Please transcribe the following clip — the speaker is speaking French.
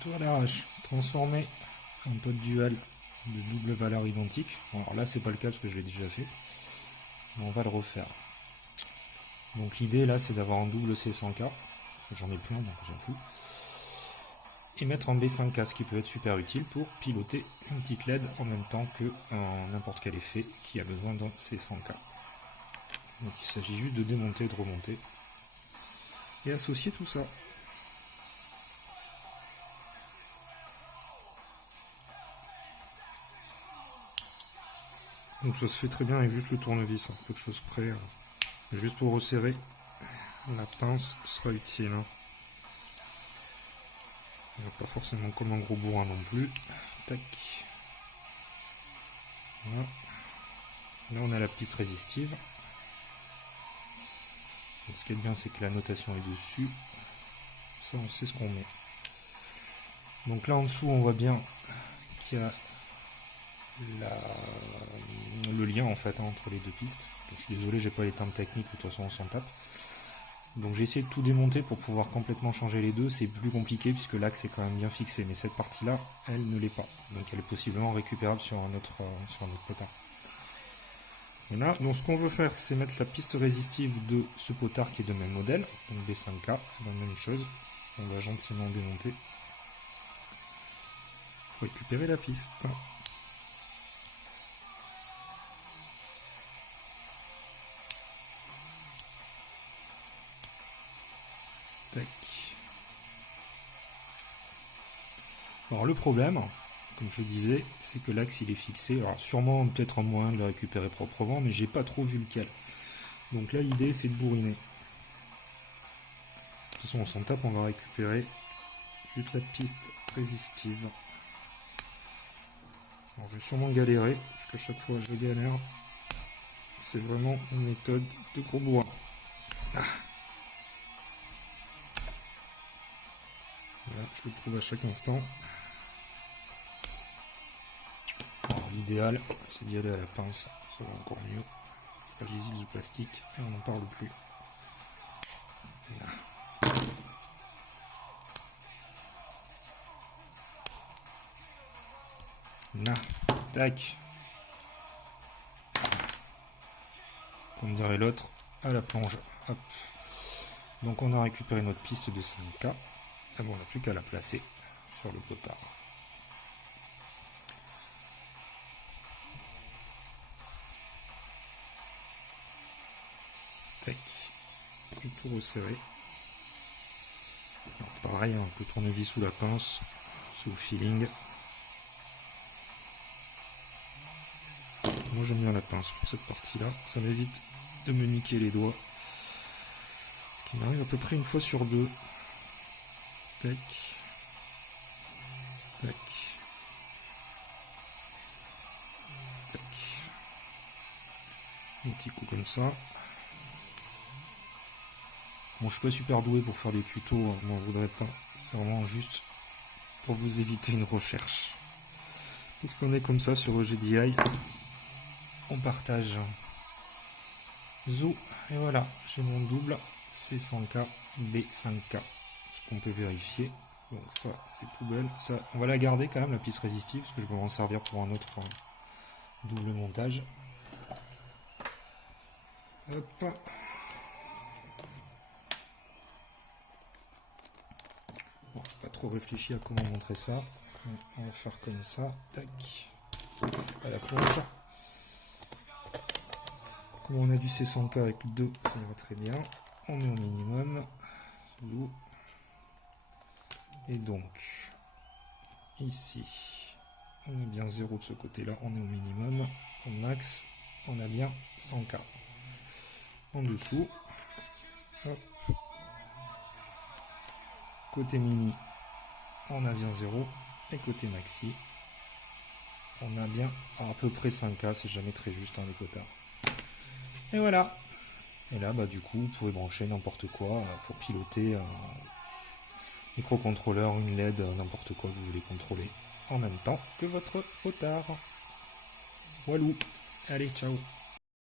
couteau à l'arrache, transformer un pot dual de double valeur identique. Alors là c'est pas le cas parce que je l'ai déjà fait, mais on va le refaire. Donc l'idée là c'est d'avoir un double C100K, j'en ai plein donc j'en fous, et mettre un B5K, ce qui peut être super utile pour piloter une petite LED en même temps que n'importe quel effet qui a besoin d'un C100K. Donc il s'agit juste de démonter et de remonter et associer tout ça. Donc ça se fait très bien avec juste le tournevis, hein, peu de choses près. Juste pour resserrer, la pince sera utile. Hein. Pas forcément comme un gros bourrin non plus. Tac. Voilà. Là on a la piste résistive. Donc, ce qui est bien c'est que la notation est dessus. Ça on sait ce qu'on met. Donc là en dessous on voit bien qu'il y a le lien en fait entre les deux pistes. Donc, je suis désolé, j'ai pas les termes techniques, de toute façon on s'en tape. Donc j'ai essayé de tout démonter pour pouvoir complètement changer les deux. C'est plus compliqué puisque l'axe est quand même bien fixé, mais cette partie là elle ne l'est pas, donc elle est possiblement récupérable sur un autre potard. Voilà, donc ce qu'on veut faire c'est mettre la piste résistive de ce potard qui est de même modèle, donc B5K, la même chose. On va gentiment démonter pour récupérer la piste. Tac. Alors le problème, comme je disais, c'est que l'axe il est fixé. Alors sûrement peut-être un moyen de le récupérer proprement, mais j'ai pas trop vu lequel. Donc là l'idée c'est de bourriner. De toute façon on s'en tape, on va récupérer juste la piste résistive. Alors je vais sûrement galérer, parce qu'à chaque fois je galère. C'est vraiment une méthode de gros bourrin. Ah. Voilà, je le prouve à chaque instant. L'idéal, c'est d'y aller à la pince, ça va encore mieux. Pas visible du plastique, et on n'en parle plus. Là. Là, tac. Comme dirait l'autre, à la plonge. Hop. Donc on a récupéré notre piste de 5K. Et bon, on n'a plus qu'à la placer sur le potard. Tac. Et tout resserré. Alors, pareil, un peu tournevis sous la pince, sous le feeling. Moi j'aime bien la pince pour cette partie-là. Ça m'évite de me niquer les doigts. Ce qui m'arrive à peu près une fois sur deux. Tac. Tac. Tac. Un petit coup comme ça. Bon, je suis pas super doué pour faire des tutos, hein, je m'en voudrais pas. C'est vraiment juste pour vous éviter une recherche. Puisqu'on est comme ça sur EGDI, on partage. Zou, et voilà, j'ai mon double C100K B5K. Ce qu'on peut vérifier. Donc ça, c'est poubelle. Ça, on va la garder quand même, la piste résistive, parce que je vais m'en servir pour un autre double montage. Hop. Bon, j'ai pas trop réfléchi à comment montrer ça. On va faire comme ça. Tac. À la plonge. Comme on a du C100K avec 2, ça ira très bien. On est au minimum. Et donc, ici, on est bien 0 de ce côté-là. On est au minimum. Au max, on a bien 100K. En dessous. Hop. Côté mini, on a bien 0. Et côté maxi, on a bien à peu près 5K. C'est jamais très juste, hein, les quotas. Et voilà. Et là, bah, du coup, vous pouvez brancher n'importe quoi pour piloter un microcontrôleur, une LED, n'importe quoi que vous voulez contrôler en même temps que votre potard. Walou. Allez, ciao.